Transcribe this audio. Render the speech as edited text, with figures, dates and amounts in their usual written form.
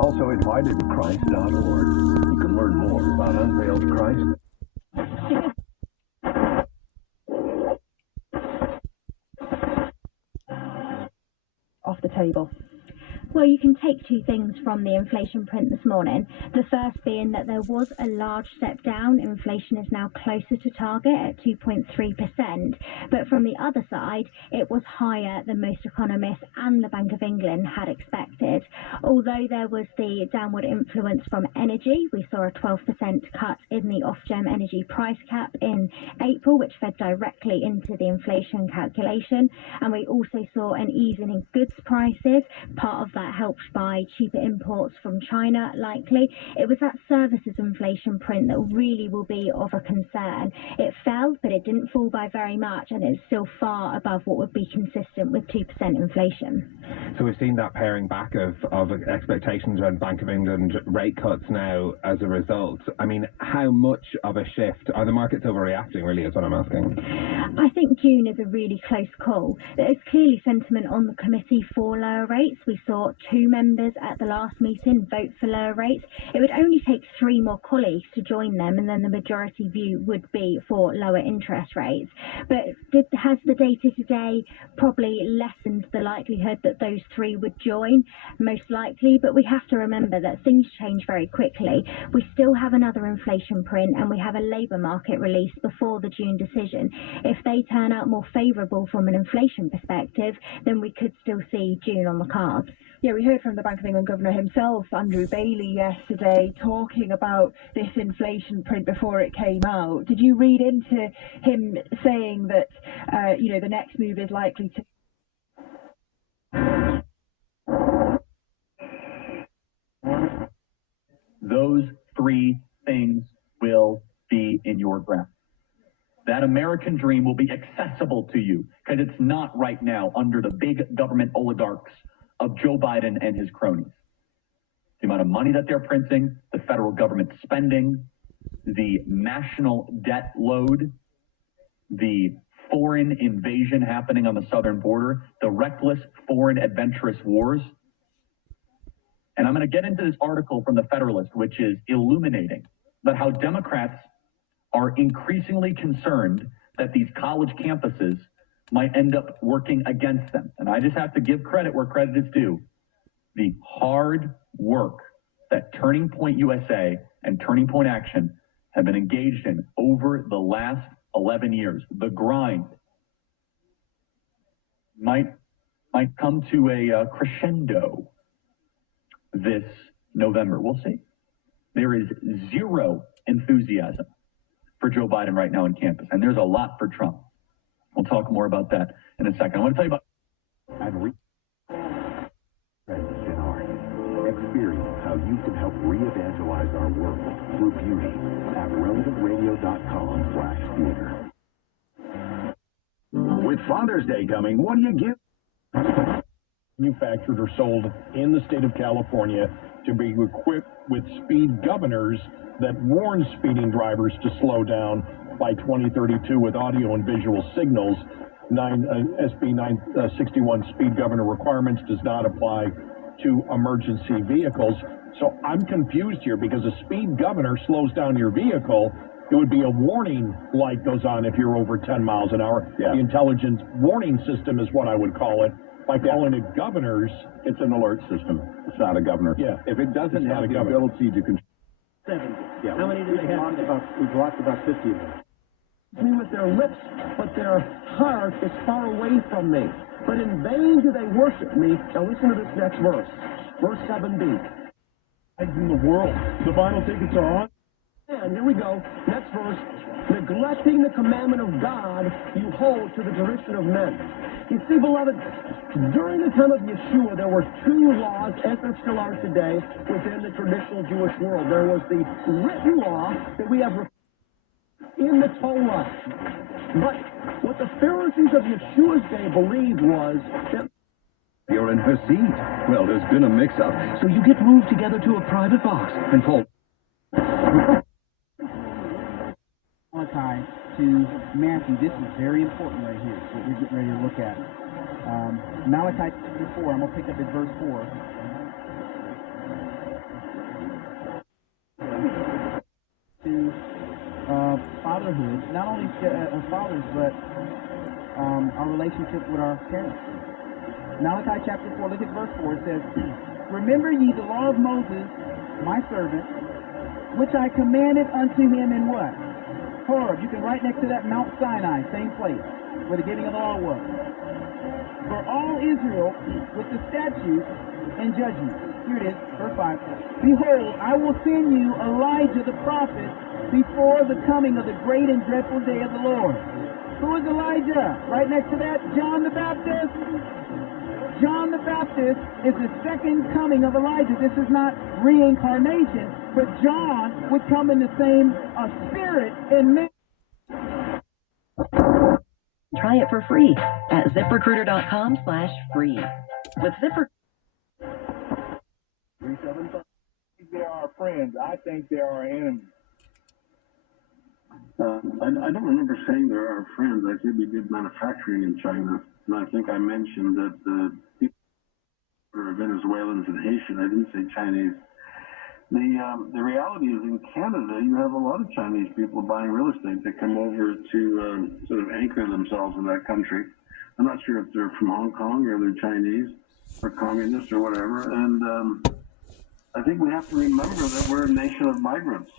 Also invited to Christ.org. You can learn more about Unveiled Christ. Off the table. Well, you can take two things from the inflation print this morning. The first being that there was a large step down. Inflation is now closer to target at 2.3%. But from the other side, it was higher than most economists and the Bank of England had expected. Although there was the downward influence from energy, we saw a 12% cut in the Ofgem energy price cap in April, which fed directly into the inflation calculation. And we also saw an easing in goods prices, part of that helped by cheaper imports from China, likely. It was that services inflation print that really will be of a concern. It fell, but it didn't fall by very much, and it's still far above what would be consistent with 2% inflation. So we've seen that paring back of expectations around Bank of England rate cuts now as a result. I mean, how much of a shift? Are the markets overreacting, really, is what I'm asking? I think June is a really close call. There is clearly sentiment on the committee for lower rates. We saw 2 members at the last meeting vote for lower rates. It would only take 3 more colleagues to join them, and then the majority view would be for lower interest rates. But has the data today probably lessened the likelihood that those 3 would join? Most likely, but we have to remember that things change very quickly. We still have another inflation print, and we have a labour market release before the June decision. If they turn out more favourable from an inflation perspective, then we could still see June on the cards. Yeah, we heard from the Bank of England Governor himself, Andrew Bailey, yesterday, talking about this inflation print before it came out. Did you read into him saying that, the next move is likely to... Those 3 things will be in your grasp. That American dream will be accessible to you, because it's not right now under the big government oligarchs of Joe Biden and his cronies. The amount of money that they're printing, the federal government spending, the national debt load, the foreign invasion happening on the southern border, the reckless foreign adventurous wars. And I'm going to get into this article from the Federalist, which is illuminating about how Democrats are increasingly concerned that these college campuses might end up working against them. And I just have to give credit where credit is due. The hard work that Turning Point USA and Turning Point Action have been engaged in over the last 11 years, the grind, might come to a crescendo this November. We'll see. There is zero enthusiasm for Joe Biden right now on campus, and there's a lot for Trump. We'll talk more about that in a second. I want to tell you about... in art. Experience how you can help re-evangelize our world through beauty at relevantradio.com/theater. With Father's Day coming, what do you give? Manufactured or sold in the state of California to be equipped with speed governors that warn speeding drivers to slow down by 2032 with audio and visual signals. SB 961 speed governor requirements does not apply to emergency vehicles. So I'm confused here, because a speed governor slows down your vehicle. It would be a warning light goes on if you're over 10 miles an hour. Yeah. The intelligent warning system is what I would call it. By calling it governors, It's an alert system. It's not a governor. Yeah. If it doesn't have the ability to control... 70. Yeah. How many do they have? We've lost about 50 of them. Me with their lips, but their heart is far away from me. But in vain do they worship me. Now listen to this next verse. Verse 7b. in the world. The vinyl tickets are on. And here we go. Next verse. Neglecting the commandment of God, you hold to the tradition of men. You see, beloved, during the time of Yeshua, there were two laws, as there still are today, within the traditional Jewish world. There was the written law that we have in the Torah. But what the Pharisees of Yeshua's day believed was that You're in her seat. Well, there's been a mix-up. so you get moved together to a private box and fall. Malachi to Matthew. This is very important right here, what we're getting ready to look at. Malachi chapter 4, I'm going to pick up at verse 4. fatherhood, not only as fathers, but our relationship with our parents. Malachi chapter 4, look at verse 4. It says, Remember ye the law of Moses, my servant, which I commanded unto him in what? Horeb. You can write next to that Mount Sinai, same place, where the giving of the law was. For all Israel with the statutes and judgments. Here it is, verse 5. Behold, I will send you Elijah the prophet before the coming of the great and dreadful day of the Lord. Who is Elijah? Right next to that, John the Baptist. John the Baptist is the second coming of Elijah. This is not reincarnation, but John would come in the same spirit and man. Try it for free at ZipRecruiter.com/free. With Zipper. They are our friends. I think they are our enemies. I don't remember saying they're our friends. I said we did manufacturing in China, and I think I mentioned that the people are Venezuelans and Haitian. I didn't say Chinese. The reality is in Canada, you have a lot of Chinese people buying real estate that come over to sort of anchor themselves in that country. I'm not sure if they're from Hong Kong or they're Chinese or communists or whatever. And I think we have to remember that we're a nation of migrants.